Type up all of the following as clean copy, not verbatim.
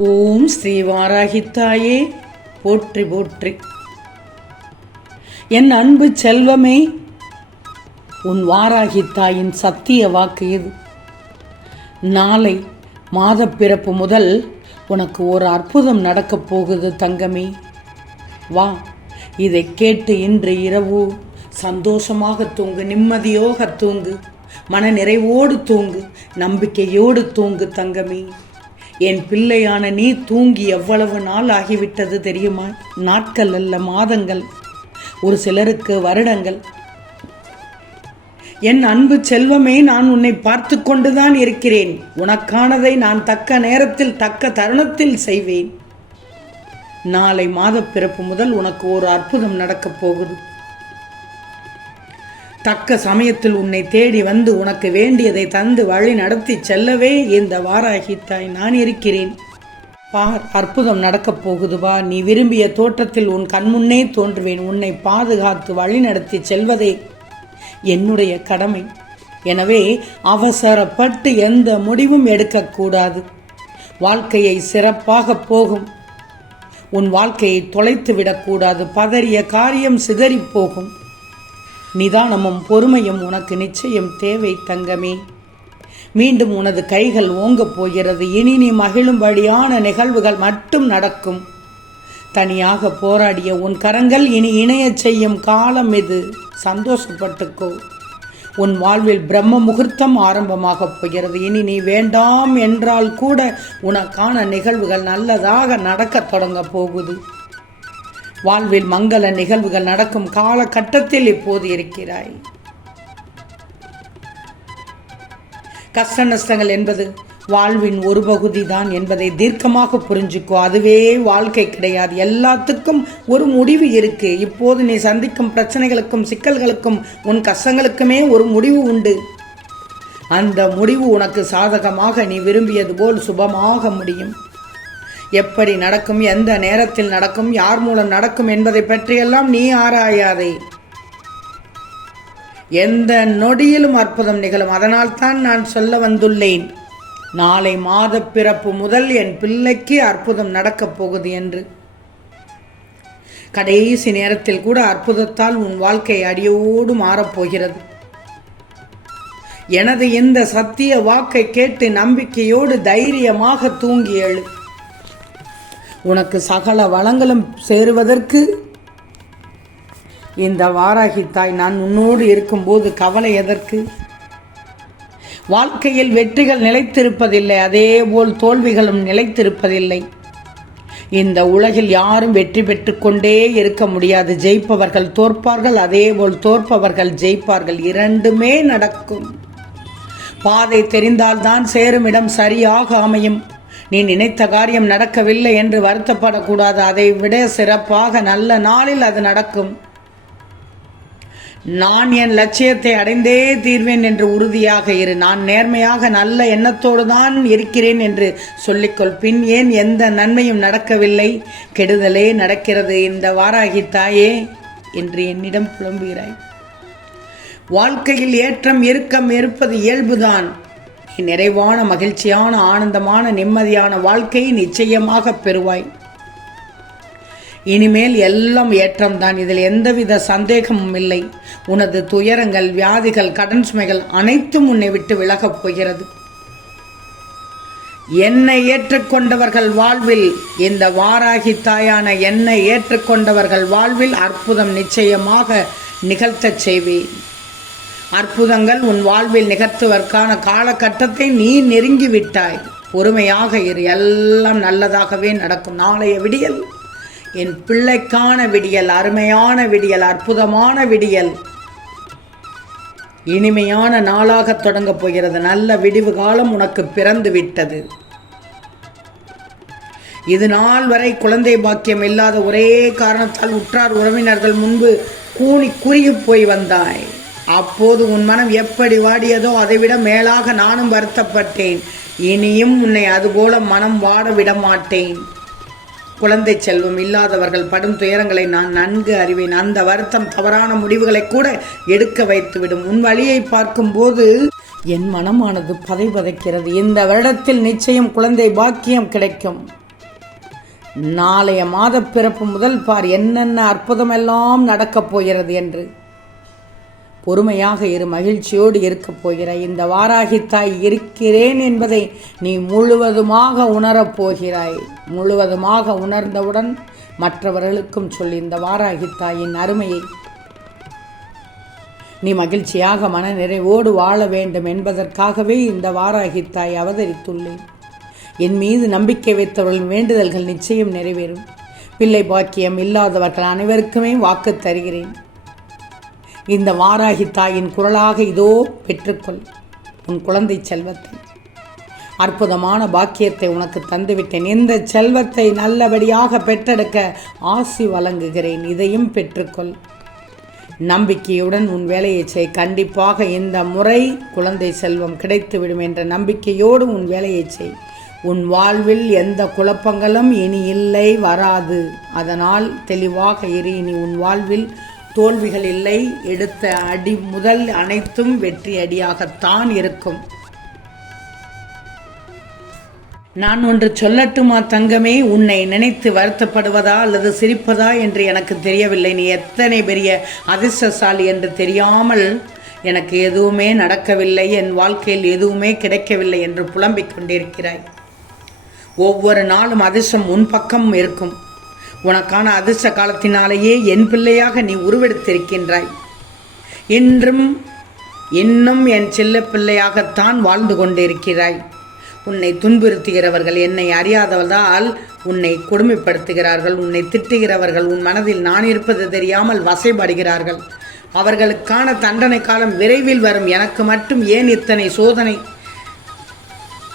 ஓம் ஸ்ரீ வாராகித்தாயே போற்றி போற்றி. என் அன்பு செல்வமே, உன் வாராகித்தாயின் சத்திய வாக்கு இது. நாளை மாதப்பிறப்பு முதல் உனக்கு ஒரு அற்புதம் நடக்கப் போகுது தங்கமே. வா, இதை கேட்டு இன்று இரவு சந்தோஷமாக தூங்கு, நிம்மதியோக தூங்கு, மன நிறைவோடு தூங்கு, நம்பிக்கையோடு தூங்கு தங்கமே. என் பிள்ளையான நீ தூங்கி எவ்வளவு நாள் ஆகிவிட்டது தெரியுமா? நாட்கள் அல்ல, மாதங்கள், ஒரு சிலருக்கு வருடங்கள். என் அன்பு செல்வமே, நான் உன்னை பார்த்து கொண்டுதான் இருக்கிறேன். உனக்கானதை நான் தக்க நேரத்தில் தக்க தருணத்தில் செய்வேன். நாளை மாதப்பிறப்பு முதல் உனக்கு ஒரு அற்புதம் நடக்கப் போகுது. தக்க சமயத்தில் உன்னை தேடி வந்து உனக்கு வேண்டியதை தந்து வழி நடத்தி செல்லவே இந்த வாராகித்தாய் நான் இருக்கிறேன். பார், அற்புதம் நடக்கப் போகுது. வா, நீ விரும்பிய தோற்றத்தில் உன் கண்முன்னே தோன்றுவேன். உன்னை பாதுகாத்து வழி நடத்தி செல்வதே என்னுடைய கடமை. எனவே அவசரப்பட்டு எந்த முடிவும் எடுக்கக்கூடாது. வாழ்க்கையை சிறப்பாக போகும். உன் வாழ்க்கையை தொலைத்து விடக்கூடாது. பதறிய காரியம் சிதறி போகும். நிதானமும் பொறுமையும் உனக்கு நிச்சயம் தேவை தங்கமே. மீண்டும் உனது கைகள் ஓங்கப் போகிறது. இனி நீ மகிழும்படியான நிகழ்வுகள் மட்டும் நடக்கும். தனியாக போராடிய உன் கரங்கள் இனி இணையச் செய்யும் காலம் இது. சந்தோஷப்பட்டுக்கோ. உன் வாழ்வில் பிரம்ம முகூர்த்தம் ஆரம்பமாகப் போகிறது. இனி நீ வேண்டாம் என்றால் கூட உனக்கான நிகழ்வுகள் நல்லதாக நடக்கத் தொடங்க போகுது. வாழ்வில் மங்கள நிகழ்வுகள் நடக்கும் காலகட்டத்தில் இப்போது இருக்கிறாய். கஷ்ட நஷ்டங்கள் என்பது வாழ்வின் ஒரு பகுதி தான் என்பதை தீர்க்கமாக புரிஞ்சுக்கோ. அதுவே வாழ்க்கை கிடையாது. எல்லாத்துக்கும் ஒரு முடிவு இருக்கு. இப்போது நீ சந்திக்கும் பிரச்சனைகளுக்கும் சிக்கல்களுக்கும் உன் கஷ்டங்களுக்குமே ஒரு முடிவு உண்டு. அந்த முடிவு உனக்கு சாதகமாக நீ விரும்பியது போல் சுபமாக முடியும். எப்படி நடக்கும், எந்த நேரத்தில் நடக்கும், யார் மூலம் நடக்கும் என்பதை பற்றியெல்லாம் நீ ஆராயாதே. எந்த நொடியிலும் அற்புதம் நிகழும். அதனால் தான் நான் சொல்ல வந்துள்ளேன், நாளை மாதப்பிறப்பு முதல் என் பிள்ளைக்கு அற்புதம் நடக்கப் போகுது என்று. கடைசி நேரத்தில் கூட அற்புதத்தால் உன் வாழ்க்கை அடியோடு மாறப்போகிறது. எனது இந்த சத்திய வாக்கை கேட்டு நம்பிக்கையோடு தைரியமாக தூங்கி எழு. உனக்கு சகல வளங்களும் சேருவதற்கு இந்த வாராகித்தாய் நான் உன்னோடு இருக்கும்போது கவலை எதற்கு? வாழ்க்கையில் வெற்றிகள் நிலைத்திருப்பதில்லை, அதேபோல் தோல்விகளும் நிலைத்திருப்பதில்லை. இந்த உலகில் யாரும் வெற்றி பெற்று கொண்டே இருக்க முடியாது. ஜெயிப்பவர்கள் தோற்பார்கள், அதேபோல் தோற்பவர்கள் ஜெயிப்பார்கள். இரண்டுமே நடக்கும். பாதை தெரிந்தால்தான் சேரும் இடம் சரியாக அமையும். நீ நினைத்த காரியம் நடக்கவில்லை என்று வருத்தப்படக்கூடாது. அதை விட சிறப்பாக நல்ல நாளில் அது நடக்கும். நான் என் லட்சியத்தை அடைந்தே தீர்வேன் என்று உறுதியாக இரு. நான் நேர்மையாக நல்ல எண்ணத்தோடு தான் இருக்கிறேன் என்று சொல்லிக்கொள். பின் ஏன் எந்த நன்மையும் நடக்கவில்லை, கெடுதலே நடக்கிறது இந்த வாராகித்தாயே என்று என்னிடம் புலம்புகிறாய். வாழ்க்கையில் ஏற்றம் இறுக்கம் இருப்பது இயல்புதான். நிறைவான மகிழ்ச்சியான ஆனந்தமான நிம்மதியான வாழ்க்கையை நிச்சயமாக பெறுவாய். இனிமேல் எல்லாம் ஏற்றம்தான், இதில் எந்தவித சந்தேகமும் இல்லை. உனது துயரங்கள், வியாதிகள், கடன் சுமைகள் அனைத்தும் உன்னை விட்டு விலகப் போகிறது. என்னை ஏற்றுக்கொண்டவர்கள் வாழ்வில், இந்த வாராகி தாயான என்னை ஏற்றுக்கொண்டவர்கள் வாழ்வில் அற்புதம் நிச்சயமாக நிகழ்த்தச் செய்வேன். அற்புதங்கள் உன் வாழ்வில் நிகழ்த்துவதற்கான காலகட்டத்தை நீ நெருங்கிவிட்டாய். பொறுமையாக இரு, எல்லாம் நல்லதாகவே நடக்கும். நாளைய விடியல் என் பிள்ளைக்கான விடியல், அருமையான விடியல், அற்புதமான விடியல், இனிமையான நாளாக தொடங்கப் போகிறது. நல்ல விடிவு காலம் உனக்கு பிறந்து விட்டது. இது நாள் வரை குழந்தை பாக்கியம் இல்லாத ஒரே காரணத்தால் உற்றார் உறவினர்கள் முன்பு கூனி குறுகி போய் வந்தாய். அப்போது உன் மனம் எப்படி வாடியதோ அதைவிட மேலாக நானும் வருத்தப்பட்டேன். இனியும் உன்னை அதுபோல மனம் வாட விட மாட்டேன். குழந்தை செல்வம் இல்லாதவர்கள் படும் துயரங்களை நான் நன்கு அறிவேன். அந்த வருத்தம் தவறான முடிவுகளை கூட எடுக்க வைத்துவிடும். உன் வழியை பார்க்கும்போது என் மனமானது பதைபதைக்கிறது. இந்த வருடத்தில் நிச்சயம் குழந்தை பாக்கியம் கிடைக்கும். நாளைய மாத பிறப்பு முதல் பார் என்னென்ன அற்புதமெல்லாம் நடக்கப் போகிறது என்று. பொறுமையாக இரு, மகிழ்ச்சியோடு இருக்கப் போகிறாய். இந்த வாராகித்தாய் இருக்கிறேன் என்பதை நீ முழுவதுமாக உணரப் போகிறாய். முழுவதுமாக உணர்ந்தவுடன் மற்றவர்களுக்கும் சொல்லி இந்த வாராகித்தாயின் அருமையை. நீ மகிழ்ச்சியாக மன நிறைவோடு வாழ வேண்டும் என்பதற்காகவே இந்த வாராகித்தாய் அவதரித்துள்ளேன். என் மீது நம்பிக்கை வைத்தவர்களின் வேண்டுதல்கள் நிச்சயம் நிறைவேறும். பிள்ளை பாக்கியம் இல்லாதவர்கள் அனைவருக்குமே வாக்கு தருகிறேன். இந்த வாராகித்தாயின் குரலாக இதோ பெற்றுக்கொள் உன் குழந்தை செல்வத்தை. அற்புதமான பாக்கியத்தை உனக்கு தந்துவிட்டேன். இந்த செல்வத்தை நல்லபடியாக பெற்றெடுக்க ஆசி வழங்குகிறேன். இதையும் பெற்றுக்கொள். நம்பிக்கையுடன் உன் வேலையை செய். கண்டிப்பாக இந்த முறை குழந்தை செல்வம் கிடைத்துவிடும் என்ற நம்பிக்கையோடு உன் வேலையை செய். உன் வாழ்வில் எந்த குழப்பங்களும் இனி இல்லை, வராது. அதனால் தெளிவாக இரு. இனி உன் வாழ்வில் தோல்விகள் இல்லை. எடுத்த அடி முதல் அனைத்தும் வெற்றி அடியாகத்தான் இருக்கும். நான் ஒன்று சொல்லட்டுமா தங்கமே? உன்னை நினைத்து வருத்தப்படுவதா அல்லது சிரிப்பதா என்று எனக்கு தெரியவில்லை. நீ எத்தனை பெரிய அதிர்ஷ்டசாலி என்று தெரியாமல் எனக்கு எதுவுமே நடக்கவில்லை, என் வாழ்க்கையில் எதுவுமே கிடைக்கவில்லை என்று புலம்பிக் கொண்டிருக்கிறாய். ஒவ்வொரு நாளும் அதிர்ஷ்டம் உன் பக்கம் இருக்கும். உனக்கான அதிர்ஷ்ட காலத்தினாலேயே என் பிள்ளையாக நீ உருவெடுத்திருக்கின்றாய். இன்னும் என் செல்ல பிள்ளையாகத்தான் வாழ்ந்து கொண்டிருக்கிறாய். உன்னை துன்புறுத்துகிறவர்கள் என்னை அறியாதவதால் உன்னை கொடுமைப்படுத்துகிறார்கள். உன்னை திட்டுகிறவர்கள் உன் மனதில் நான் இருப்பது தெரியாமல் வசைப்படுகிறார்கள். அவர்களுக்கான தண்டனை காலம் விரைவில் வரும். எனக்கு மட்டும் ஏன் இத்தனை சோதனை?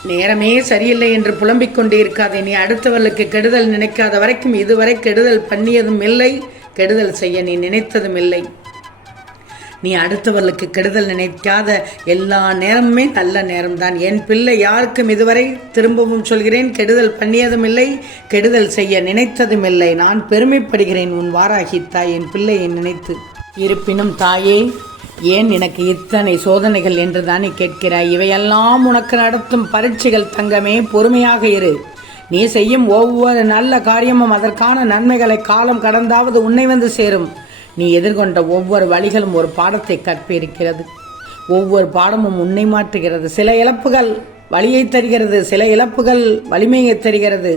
நேரமே சரியில்லை என்று புலம்பிக் கொண்டே இருக்காதே. நீ அடுத்தவர்களுக்கு கெடுதல் நினைக்காத வரைக்கும் இதுவரை கெடுதல் பண்ணியதும் இல்லை, கெடுதல் செய்ய நீ நினைத்ததும் இல்லை. நீ அடுத்தவர்களுக்கு கெடுதல் நினைக்காத எல்லா நேரமுமே நல்ல நேரம்தான். என் பிள்ளை யாருக்கும் இதுவரை திரும்பவும் சொல்கிறேன், கெடுதல் பண்ணியதும் இல்லை, கெடுதல் செய்ய நினைத்ததும் இல்லை. நான் பெருமைப்படுகிறேன் உன் வாராகித்தாய் என் பிள்ளையை நினைத்து. இருப்பினும் தாயே, ஏன் எனக்கு இத்தனை சோதனைகள் என்று தானே கேட்கிறாய்? இவையெல்லாம் உனக்கு நடத்தும் பரீட்சைகள் தங்கமே. பொறுமையாக இரு. நீ செய்யும் ஒவ்வொரு நல்ல காரியமும் அதற்கான நன்மைகளை காலம் கடந்தாவது உன்னை வந்து சேரும். நீ எதிர்கொண்ட ஒவ்வொரு வழிகளும் ஒரு பாடத்தை கற்பிருக்கிறது. ஒவ்வொரு பாடமும் உன்னை மாற்றுகிறது. சில இழப்புகள் வலியை தருகிறது, சில இழப்புகள் வலிமையை தருகிறது.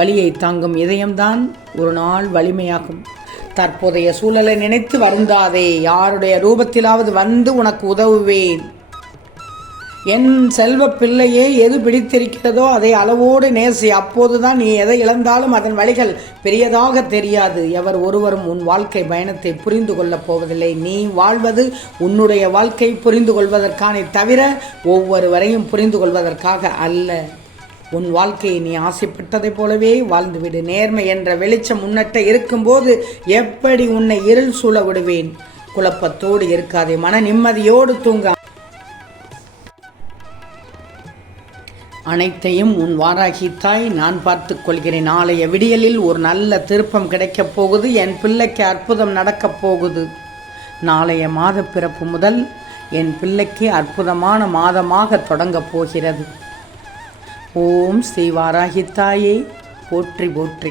வலியை தாங்கும் இதயம்தான் ஒரு நாள் வலிமையாகும். தற்போதைய சூழலை நினைத்து வருந்தாதே. யாருடைய ரூபத்திலாவது வந்து உனக்கு உதவுவேன். என் செல்வ பிள்ளையே, எது பிடித்திருக்கிறதோ அதை அளவோடு நேசி. அப்போதுதான் நீ எதை இழந்தாலும் அதன் வழிகள் பெரியதாக தெரியாது. எவர் ஒருவரும் உன் வாழ்க்கை பயணத்தை புரிந்து கொள்ளப் போவதில்லை. நீ வாழ்வது உன்னுடைய வாழ்க்கை புரிந்து கொள்வதற்கான தவிர ஒவ்வொருவரையும் புரிந்து கொள்வதற்காக அல்ல. உன் வாழ்க்கையை நீ ஆசைப்பட்டதைப் போலவே வாழ்ந்துவிடு. நேர்மை என்ற வெளிச்சம் முன்னட்ட இருக்கும்போது எப்படி உன்னை இருள் சூழ விடுவேன்? குழப்பத்தோடு இருக்காதே, மன நிம்மதியோடு தூங்க. அனைத்தையும் உன் வாராகித்தாய் நான் பார்த்துக் கொள்கிறேன். நாளைய விடியலில் ஒரு நல்ல திருப்பம் கிடைக்கப் போகுது. என் பிள்ளைக்கு அற்புதம் நடக்கப் போகுது. நாளைய மாத பிறப்பு முதல் என் பிள்ளைக்கு அற்புதமான மாதமாக தொடங்கப் போகிறது. ஓம் ஸ்ரீ வாராகித்தாயே போற்றி போற்றி.